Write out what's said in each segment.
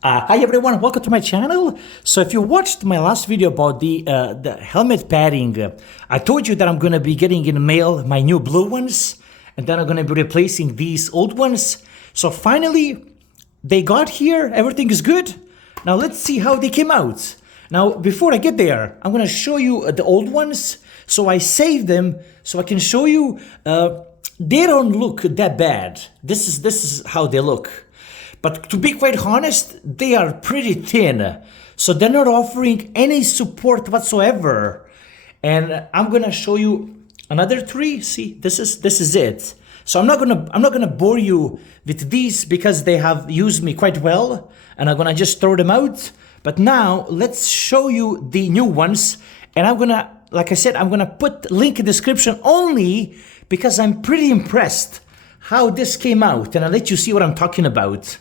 Hi everyone, welcome to my channel. So if you watched my last video about the helmet padding, I told you that I'm gonna be getting in the mail my new blue ones, and then I'm gonna be replacing these old ones. So finally, they got here, everything is good. Now let's see how they came out. Now before I get there, I'm gonna show you the old ones. So I saved them so I can show you, they don't look that bad. This is how they look. But to be quite honest, they are pretty thin. So they're not offering any support whatsoever. And I'm gonna show you another three. See, this is it. So I'm not gonna bore you with these because they have used me quite well, and I'm gonna just throw them out. But now let's show you the new ones. And I'm gonna, like I said, I'm gonna put link in description only because I'm pretty impressed how this came out, and I'll let you see what I'm talking about.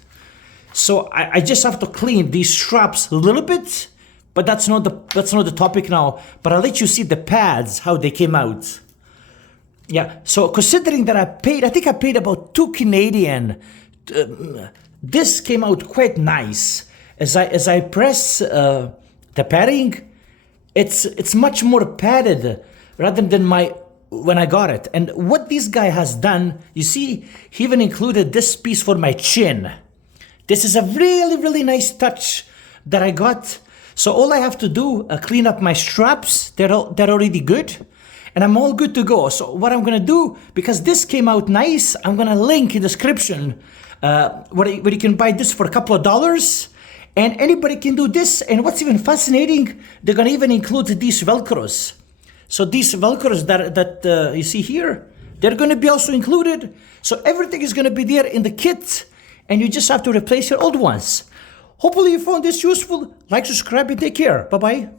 So I just have to clean these straps a little bit, but that's not the topic now. But I'll let you see the pads, how they came out. Yeah, so considering that I think I paid about $2 Canadian, this came out quite nice. As I press the padding, it's much more padded rather than when I got it. And what this guy has done, you see, he even included this piece for my chin. This is a really nice touch that I got. So all I have to do, clean up my straps. They're already good, and I'm all good to go. So what I'm gonna do, because this came out nice, I'm gonna link in the description where you can buy this for a couple of dollars, and anybody can do this. And what's even fascinating, they're gonna even include these Velcros. So these Velcros that you see here, they're gonna be also included. So everything is gonna be there in the kit, and you just have to replace your old ones. Hopefully you found this useful. Like, subscribe, and take care. Bye-bye.